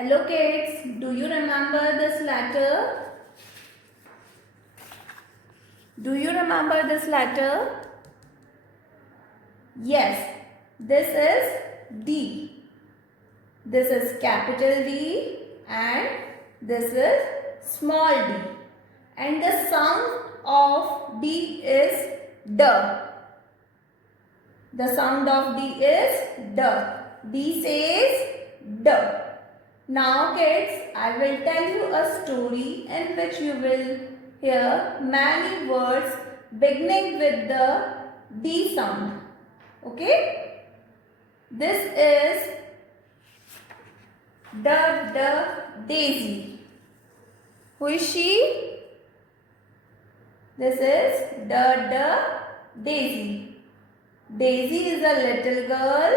Hello kids, do you remember this letter? Do you remember this letter? Yes, this is D. This is capital D and this is small d. And the sound of D is D. The sound of D is D. D says D. Now kids, I will tell you a story in which you will hear many words beginning with the D sound. Okay? This is the daisy. Who is she? This is the daisy. Daisy is a little girl.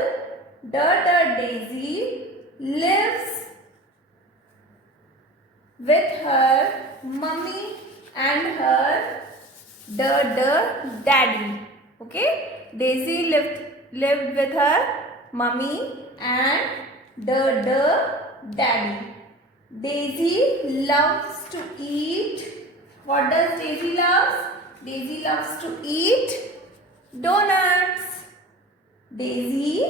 The daisy lives with her mummy and her daddy. Okay? Daisy lived with her mummy and daddy. Daisy loves to eat. What does Daisy loves? Daisy loves to eat donuts. Daisy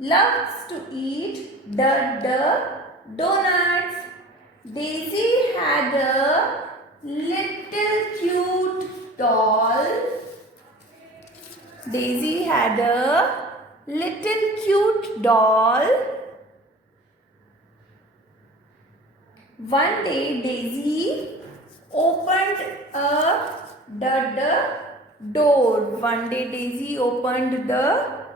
loves to eat donuts. Daisy had a little cute doll. Daisy had a little cute doll. One day Daisy opened the door. One day Daisy opened the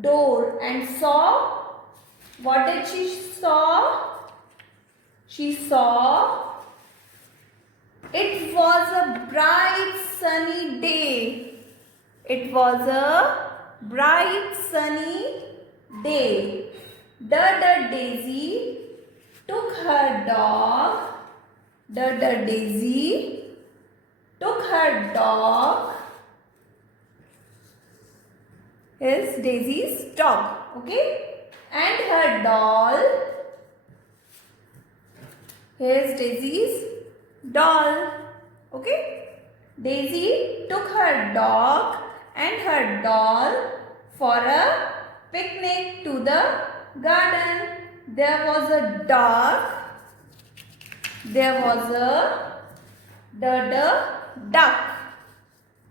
door and saw, what did she saw? She saw it was a bright sunny day. It was a bright sunny day. The Daisy took her dog. The Daisy took her dog. Is Daisy's dog. Okay? And her doll. Here's Daisy's doll. Okay? Daisy took her dog and her doll for a picnic to the garden. There was a dog. There was a duck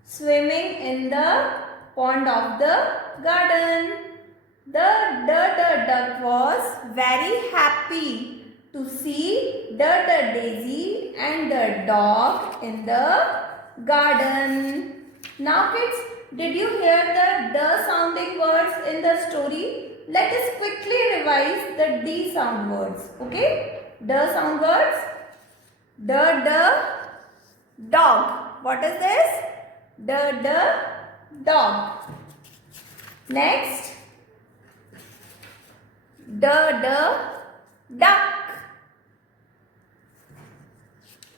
swimming in the pond of the garden. The duck was very happy to see the Daisy and the dog in the garden. Now kids, did you hear the sounding words in the story? Let us quickly revise the D sound words. Okay? The sound words. The dog. What is this? The dog. Next. The duck.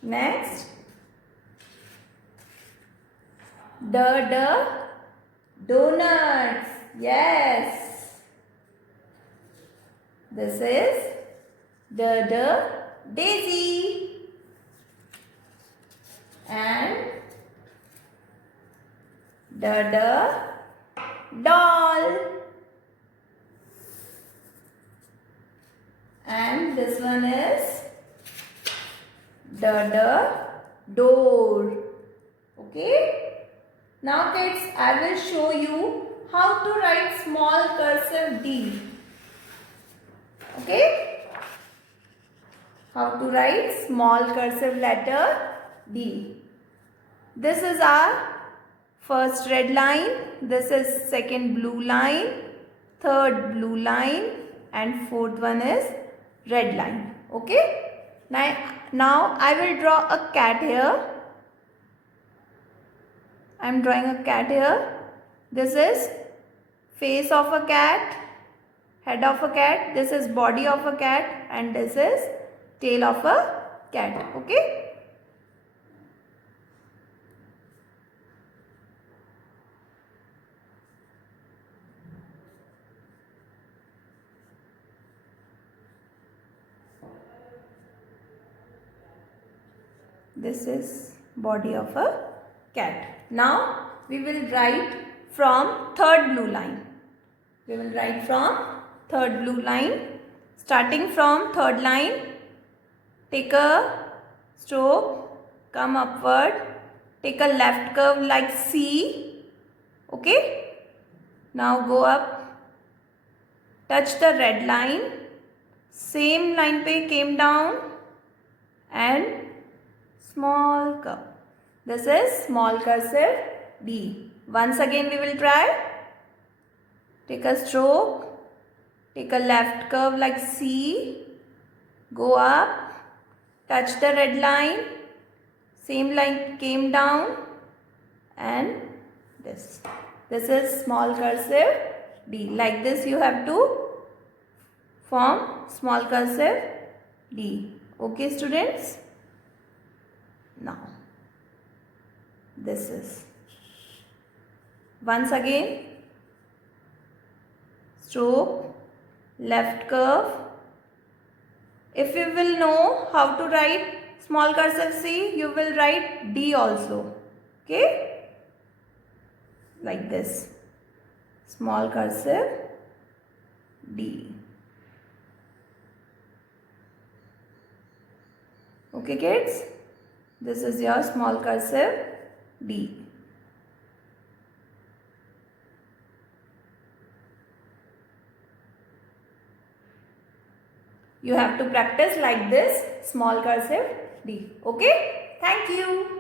Next, the donuts. Yes. This is the daisy and the doll. And this one is the door. Okay? Now kids, I will show you how to write small cursive D. Okay? How to write small cursive letter D. This is our first red line. This is second blue line. Third blue line. And fourth one is red line. Okay? Now I will draw a cat here. I am drawing a cat here. This is face of a cat, head of a cat. This is body of a cat and this is tail of a cat. Okay? This is body of a cat. Now we will write from third blue line. We will write from third blue line. Starting from third line, take a stroke, come upward, take a left curve like C. Okay. Now go up, touch the red line, same line pe came down and small curve. This is small cursive D. Once again we will try. Take a stroke, take a left curve like C, go up, touch the red line, same line came down and this. This is small cursive D. Like this you have to form small cursive D. Okay students? Now this is. Once again, stroke, left curve. If you will know how to write small cursive C, you will write D also. Okay? Like this. Small cursive D. Okay kids? This is your small cursive D. You have to practice like this, small cursive D. Okay? Thank you.